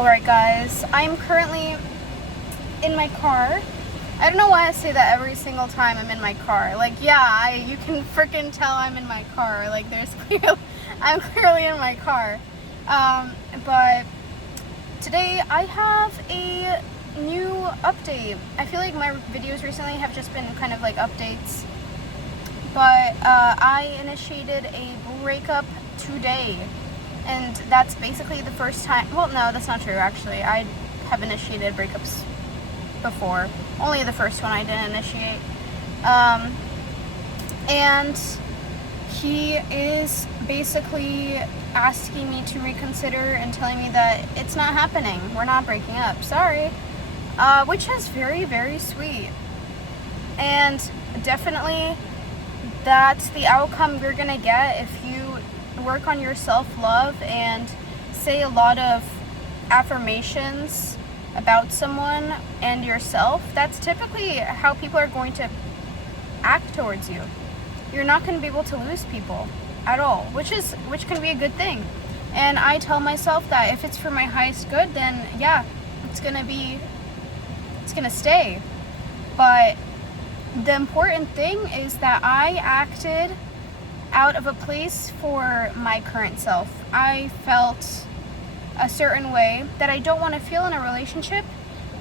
Alright guys, I'm currently in my car. I don't know why I say that every single time I'm in my car. Like, yeah, you can freaking tell I'm in my car. Like, I'm clearly in my car. But today I have a new update. I feel like my videos recently have just been kind of like updates. But I initiated a breakup today. And that's basically the first time. Well, no, that's not true, actually. I have initiated breakups before. Only the first one I didn't initiate. And he is basically asking me to reconsider and telling me that it's not happening. We're not breaking up. Sorry. Which is very, very sweet. And definitely that's the outcome you're gonna get if you work on your self-love and say a lot of affirmations about someone and yourself. That's typically how people are going to act towards you. You're not going to be able to lose people at all, which can be a good thing. And I tell myself that if it's for my highest good, then yeah, it's gonna stay. But the important thing is that I acted out of a place for my current self. I felt a certain way that I don't want to feel in a relationship,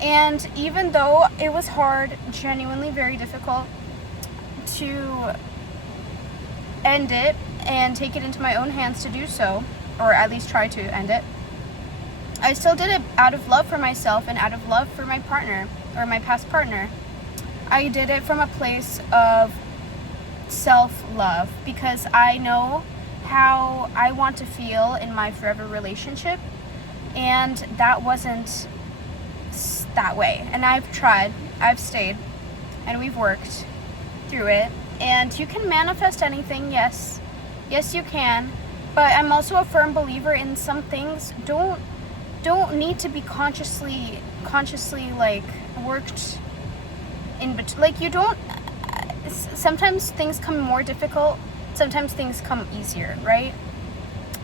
and even though it was hard, genuinely very difficult to end it and take it into my own hands to do so, or at least try to end it, I still did it out of love for myself and out of love for my partner, or my past partner. I did it from a place of self-love because I know how I want to feel in my forever relationship, and that wasn't that way. And I've tried, I've stayed, and we've worked through it. And you can manifest anything, yes you can, but I'm also a firm believer in some things don't need to be consciously like worked in between. Like, you don't. Sometimes things come more difficult, sometimes things come easier, right?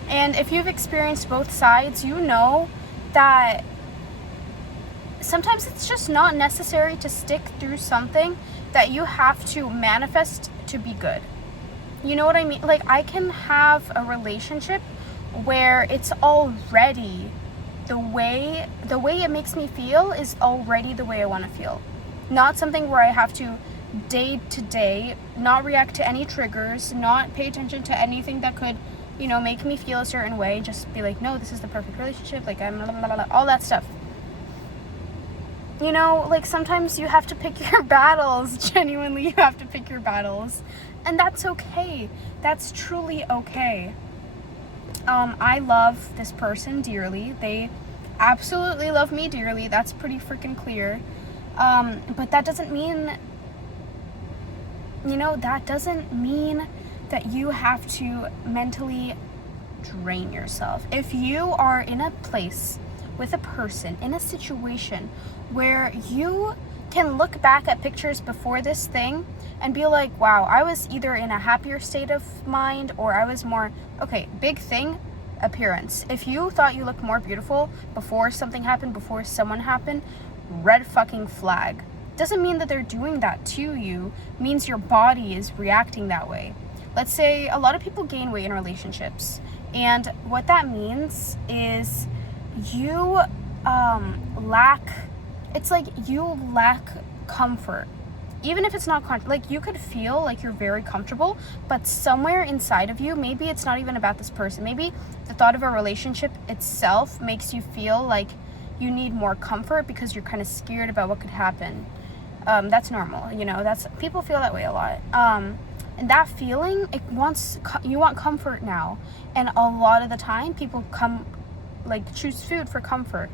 And if you've experienced both sides, you know that sometimes it's just not necessary to stick through something that you have to manifest to be good. You know what I mean? Like, I can have a relationship where it's already the way it makes me feel is already the way I want to feel. Not something where I have to day to day not react to any triggers, not pay attention to anything that could, make me feel a certain way. Just be like, no, this is the perfect relationship, like I'm blah, blah, blah, blah, all that stuff. Like, sometimes you have to pick your battles. Genuinely, you have to pick your battles, and that's okay. That's truly okay. I love this person dearly. They absolutely love me dearly. That's pretty freaking clear. But that doesn't mean that you have to mentally drain yourself. If you are in a place with a person, in a situation where you can look back at pictures before this thing and be like, wow, I was either in a happier state of mind or I was more, okay, big thing, appearance. If you thought you looked more beautiful before something happened, before someone happened, red fucking flag. Doesn't mean that they're doing that to you, means your body is reacting that way. Let's say a lot of people gain weight in relationships, and what that means is you lack comfort. Even if it's not like, you could feel like you're very comfortable, but somewhere inside of you, maybe it's not even about this person. Maybe the thought of a relationship itself makes you feel like you need more comfort because you're kind of scared about what could happen. That's normal, that's, people feel that way a lot. And that feeling, you want comfort now. And a lot of the time people choose food for comfort.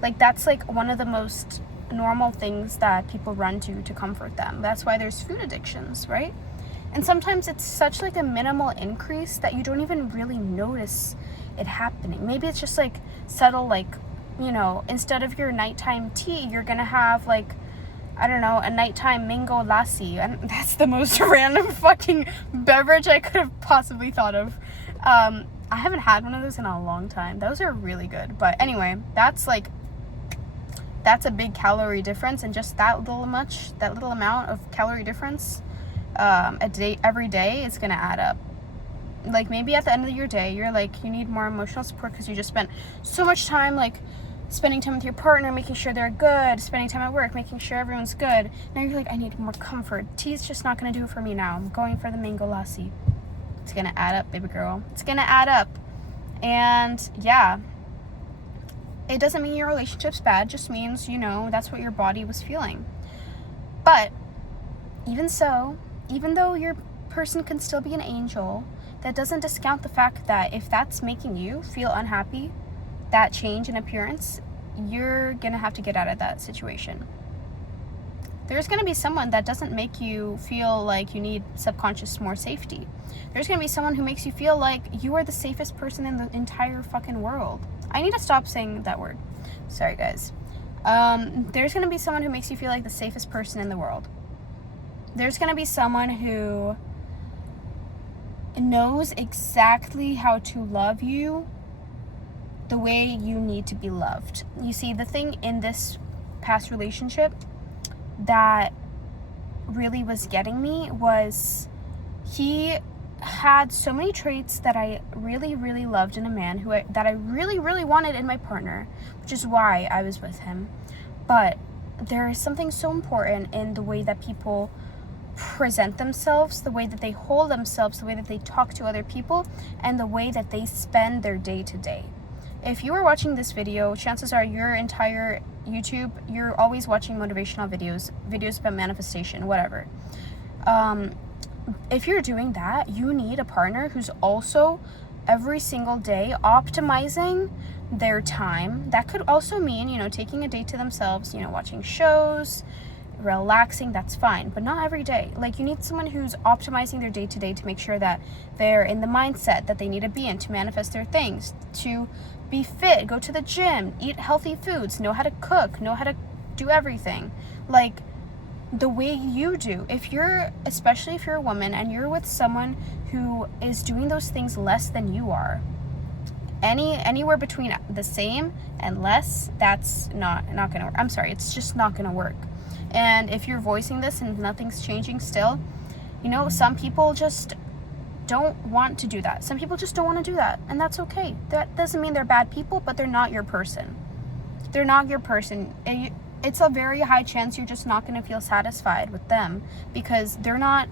Like, that's like one of the most normal things that people run to comfort them. That's why there's food addictions, right? And sometimes it's such like a minimal increase that you don't even really notice it happening. Maybe it's just like subtle, like, instead of your nighttime tea, you're gonna have like, I don't know, a nighttime mango lassi. And that's the most random fucking beverage I could have possibly thought of. I haven't had one of those in a long time. Those are really good. But anyway, that's a big calorie difference, and just that little amount of calorie difference a day, every day, is gonna add up. Like, maybe at the end of your day, you're like, you need more emotional support because you just spent so much time, like, spending time with your partner, making sure they're good, spending time at work, making sure everyone's good. Now you're like, I need more comfort. Tea's just not gonna do it for me now. I'm going for the mango lassi. It's gonna add up, baby girl. It's gonna add up. And yeah, it doesn't mean your relationship's bad, just means, that's what your body was feeling. But even so, even though your person can still be an angel, that doesn't discount the fact that if that's making you feel unhappy, that change in appearance, you're gonna have to get out of that situation. There's gonna be someone that doesn't make you feel like you need subconscious more safety. There's gonna be someone who makes you feel like you are the safest person in the entire fucking world. I need to stop saying that word. Sorry, guys. There's gonna be someone who makes you feel like the safest person in the world. There's gonna be someone who knows exactly how to love you the way you need to be loved. You see, the thing in this past relationship that really was getting me was he had so many traits that I really, really loved in a man that I really, really wanted in my partner, which is why I was with him. But there is something so important in the way that people present themselves, the way that they hold themselves, the way that they talk to other people, and the way that they spend their day to day. If you are watching this video, chances are your entire YouTube, you're always watching motivational videos about manifestation, whatever. If you're doing that, you need a partner who's also every single day optimizing their time. That could also mean, taking a day to themselves, watching shows, relaxing, that's fine, but not every day. Like, you need someone who's optimizing their day to day to make sure that they're in the mindset that they need to be in to manifest their things, to be fit, go to the gym, eat healthy foods, know how to cook, know how to do everything like the way you do. Especially if you're a woman and you're with someone who is doing those things less than you are, anywhere between the same and less, that's not gonna work. I'm sorry, it's just not gonna work. And if you're voicing this and nothing's changing still, some people just don't want to do that. Some people just don't want to do that, and that's okay. That doesn't mean they're bad people, but they're not your person. They're not your person. And it's a very high chance you're just not going to feel satisfied with them because they're not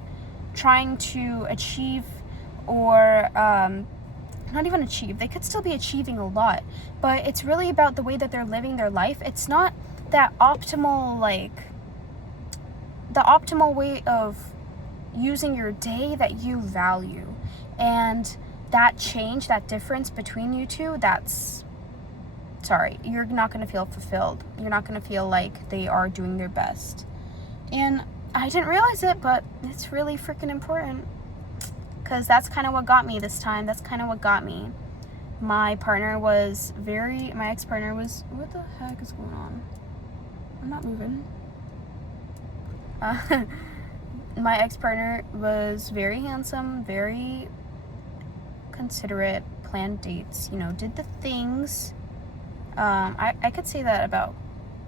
trying to achieve or not even achieve. They could still be achieving a lot, but it's really about the way that they're living their life. It's not that optimal, the optimal way of using your day that you value. And that change, that difference between you two, you're not going to feel fulfilled. You're not going to feel like they are doing their best. And I didn't realize it, but it's really freaking important, because that's kind of what got me this time. That's kind of what got me. My ex-partner was, what the heck is going on? I'm not moving. My ex-partner was very handsome, very considerate, planned dates, did the things. I could say that about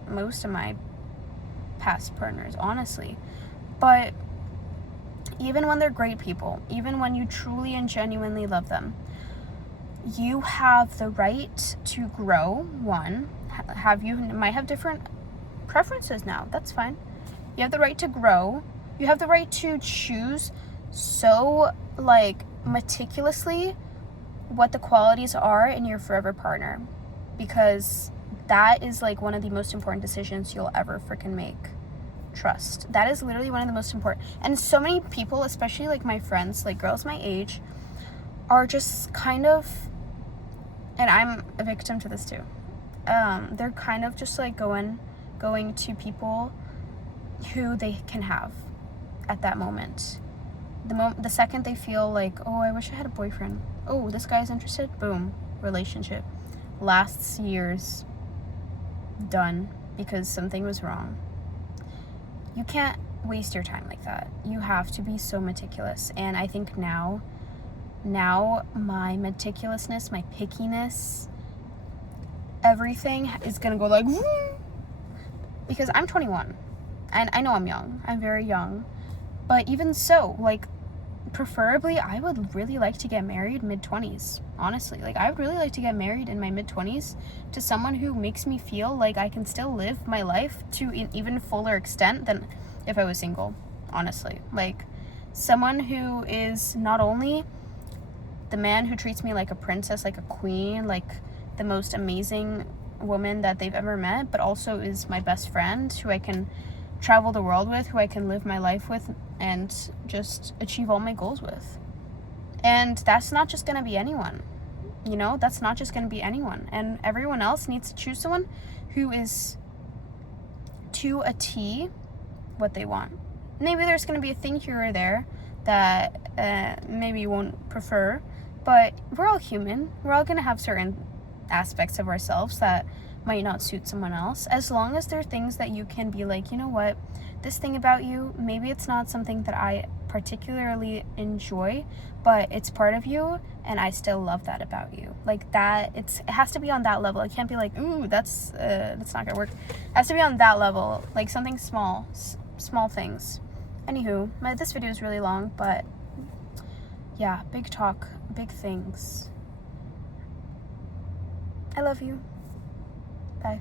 most of my past partners, honestly. But even when they're great people, even when you truly and genuinely love them, you have the right to grow. You might have different preferences now. That's fine. You have the right to grow. You have the right to choose so, meticulously what the qualities are in your forever partner, because that is, one of the most important decisions you'll ever freaking make. Trust. That is literally one of the most important. And so many people, especially, my friends, girls my age, are just kind of, and I'm a victim to this too, they're kind of just, going to people who they can have at that moment. The second they feel oh, I wish I had a boyfriend. Oh, this guy's interested. Boom, relationship. Lasts years. Done. Because something was wrong. You can't waste your time like that. You have to be so meticulous. And I think now now my meticulousness, my pickiness, everything is gonna go like, because I'm 21 and I know I'm young. I'm very young. But even so, like, preferably, I would really like to get married mid-20s, honestly. Like, I would really like to get married in my mid-20s to someone who makes me feel like I can still live my life to an even fuller extent than if I was single, honestly. Like, someone who is not only the man who treats me like a princess, like a queen, like the most amazing woman that they've ever met, but also is my best friend who I can travel the world with, who I can live my life with and just achieve all my goals with. And that's not just going to be anyone. You know, that's not just going to be anyone. And everyone else needs to choose someone who is to a T what they want. Maybe there's going to be a thing here or there that maybe you won't prefer, but we're all human. We're all going to have certain aspects of ourselves that might not suit someone else, as long as there are things that you can be like, you know what, this thing about you, maybe it's not something that I particularly enjoy, but it's part of you and I still love that about you. Like that, it has to be on that level. It can't be like, ooh, that's not gonna work. It has to be on that level, like something small things. Anywho, this video is really long, but yeah, big talk, big things. I love you. Bye.